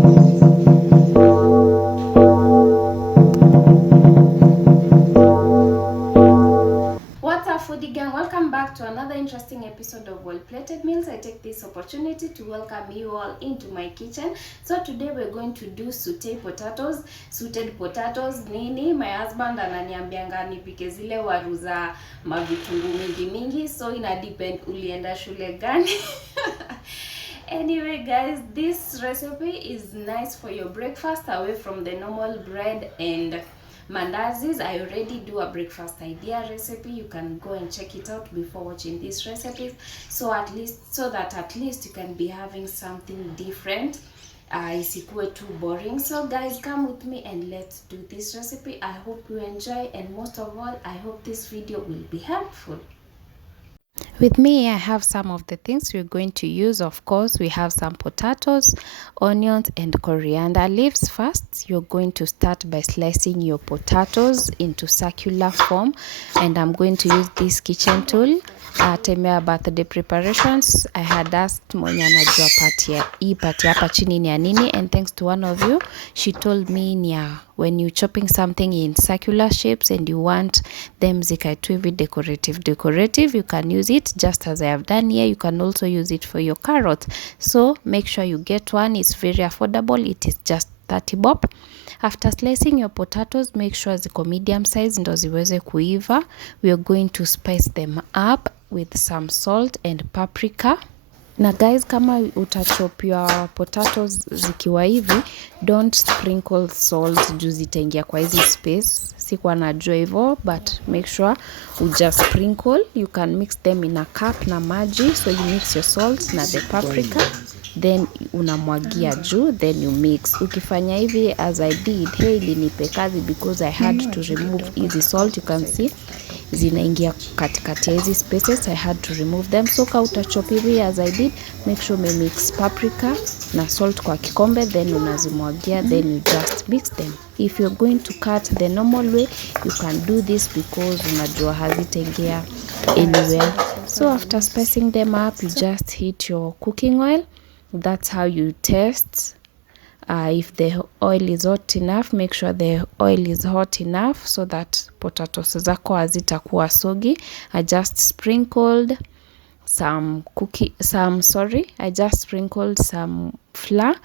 What's up, foodie gang? Welcome back to another interesting episode of Well Plated Meals. I take this opportunity to welcome you all into my kitchen. So today we're going to do sautèed potatoes. Sautèed potatoes nini? My husband ananiambianga nipike zile waru za mavitungu mingi, so ina depend ulienda shule gani. Anyway guys, this recipe is nice for your breakfast away from the normal bread and mandazis. I already do a breakfast idea recipe. You can go and check it out before watching these recipes, so that at least you can be having something different, isikue too boring. So guys, come with me and let's do this recipe. I hope you enjoy, and most of all, I hope this video will be helpful. With me, I have some of the things we're going to use. Of course, we have some potatoes, onions, and coriander leaves. First, you're going to start by slicing your potatoes into circular form, and I'm going to use this kitchen tool. Tell me about the preparations. I had asked mwenye anajua pati hapa chini ni ya nini, and thanks to one of you, she told me when you're chopping something in circular shapes and you want them zikae tu hivi decorative, you can use it just as I have done here. You can also use it for your carrots, so make sure you get one. It's very affordable. It is just 30 bob. After slicing your potatoes, make sure ziko medium size ndo ziweze kuiva. We are going to spice them up with some salt and paprika. Na guys, kama utachop your potatoes zikiwa hivi, don't sprinkle salt juu zitaingia kwa hizi space. Sikuwa najua hivyo, but make sure just sprinkle. You can mix them in a cup na maji, so you mix your salt na the paprika, then unamwagia juu, then you mix. Ukifanya hivi as I did, hey, ilinipe kazi because I had to remove easy salt. You can see zinaingia katikati ya hizi spaces. I had to remove them. So ka utachop hivi as I did, make sure me mix paprika na salt kwa kikombe, then unazimwagia, then you just mix them. If you're going to cut the normal way, you can do this because unajua hazitaingia anywhere. So after spicing them up, you just heat your cooking oil. That's how you test if the oil is hot enough. Make sure the oil is hot enough so that potatoes zako hazitakuwa soggy. I just sprinkled some flour.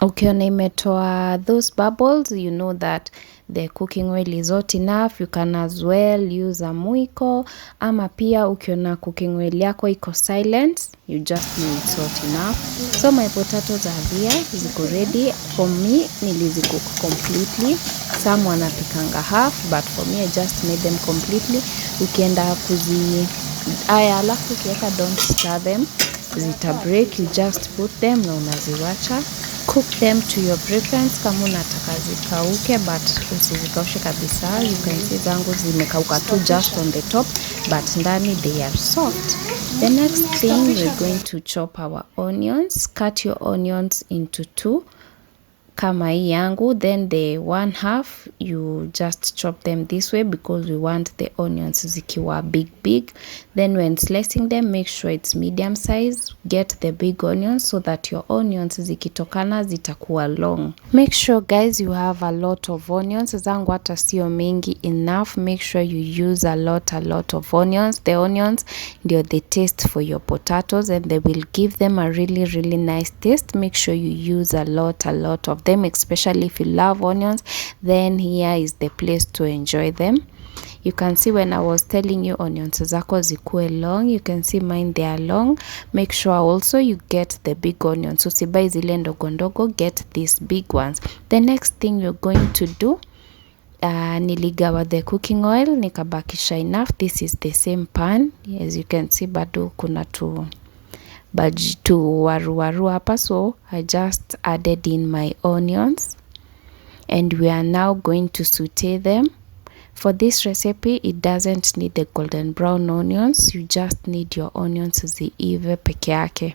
Ukiona imetoa those bubbles, you know that the cooking oil is hot enough. You can as well use a mwiko, ama pia ukiona cooking oil yako iko silent, you just know it's hot enough. So my potatoes are here, ziko ready. For me, nilizicook completely. Some wanapikanga half, but for me I just made them completely. Ukienda alafu ukiweka, don't stir them, zita break. You just put them na unaziwacha. Cook them to your preference. Kama unataka zikauke, but usizikaushe kabisa. You can see zangu zimekauka tu just on the top, but ndani they are soft. The next thing, we're going to chop our onions. Cut your onions into two kama hii yangu, then the one half you just chop them this way because we want the onions zikiwa big. Then when slicing them, make sure it's medium size. Get the big onions so that your onions zikitokana zitakuwa long. Make sure guys you have a lot of onions. Zangu hata sio mingi enough. Make sure you use a lot of onions. The onions ndio the taste for your potatoes, and they will give them a really nice taste. Make sure you use a lot of them, especially if you love onions, then here is the place to enjoy them. You can see when I was telling you onions zako zikuwe long, you can see mine they are long. Make sure also you get the big onions. Usibai zile ndogo, get these big ones. The next thing you're going to do, niligawa the cooking oil, nikabakisha enough. This is the same pan. As you can see, bado kuna tu waru hapa, so I just added in my onions, and we are now going to saute them. For this recipe, it doesn't need the golden brown onions. You just need your onions ziive peke yake.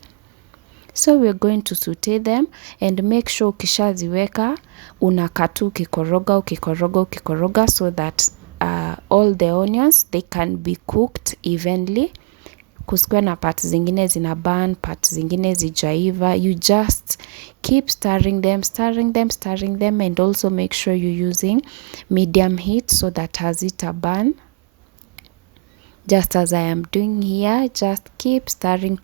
So we're going to saute them, and make sure ukishaziweka unakatu ukikoroga so that all the onions, they can be cooked evenly. kusikwe na parts zingine zina burn, parts zingine zijaiva. You just keep stirring them and also make sure you're using medium heat so that hazita burn. Just as I am doing here, just keep stirring.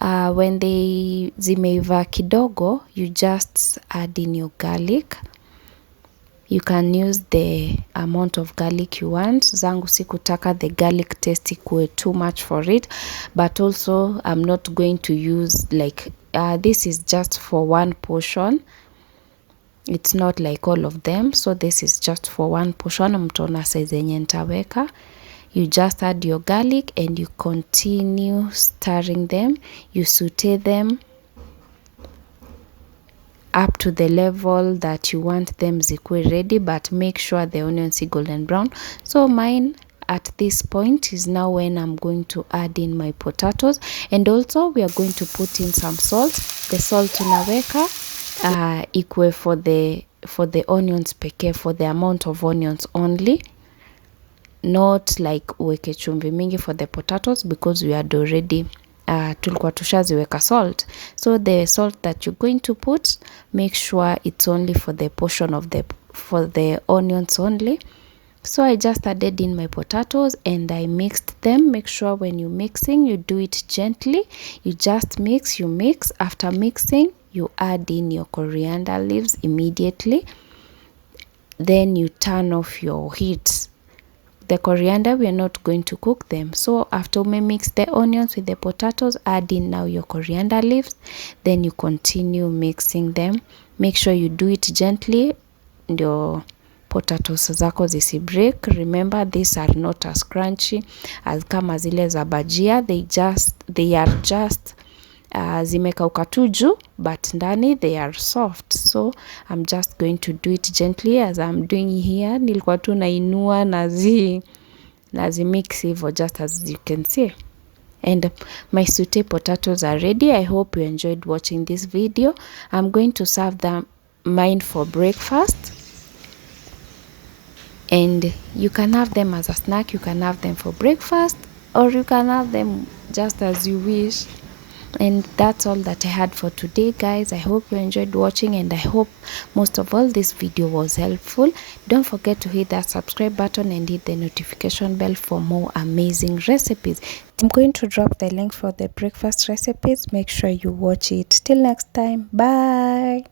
When they zimeiva kidogo, you just add in your garlic. You can use the amount of garlic you want. Zangu sikutaka the garlic taste ikuwe too much for it, but also I'm not going to use like this is just for one portion. It's not like all of them, so this is just for one portion. Mtaona size yenye nitaweka. You just add your garlic and you continue stirring them. You saute them up to the level that you want them zikuwe ready, but make sure the onions is golden brown. So mine at this point is now when I'm going to add in my potatoes, and also we are going to put in some salt. The salt tunaweka ikuwe for the onions pekee, for the amount of onions only, not like uweke chumvi mingi for the potatoes because we had already tulikuwa tushaziweka salt. So the salt that you're going to put, make sure it's only for the portion of for the onions only. So I just added in my potatoes and I mixed them. Make sure when you're mixing, you do it gently. You just mix, you mix. After mixing, you add in your coriander leaves immediately. Then you turn off your heat. The coriander, we are not going to cook them. So after we mix the onions with the potatoes, add in now your coriander leaves. Then you continue mixing them. Make sure you do it gently. Your potatoes zako zisi break. Remember, these are not as crunchy as kama zile za bajia. They are just zimekauka tu juu, but ndani they are soft. So I'm just going to do it gently as I'm doing here. Nilikuwa tu nainua nazi mix hivyo, just as you can see. And my sautèed potatoes are ready. I hope you enjoyed watching this video. I'm going to serve mine for breakfast. And you can have them as a snack, you can have them for breakfast, or you can have them just as you wish. And that's all that I had for today, guys. I hope you enjoyed watching, and I hope most of all this video was helpful. Don't forget to hit that subscribe button and hit the notification bell for more amazing recipes. I'm going to drop the link for the breakfast recipes. Make sure you watch it. Till next time, bye.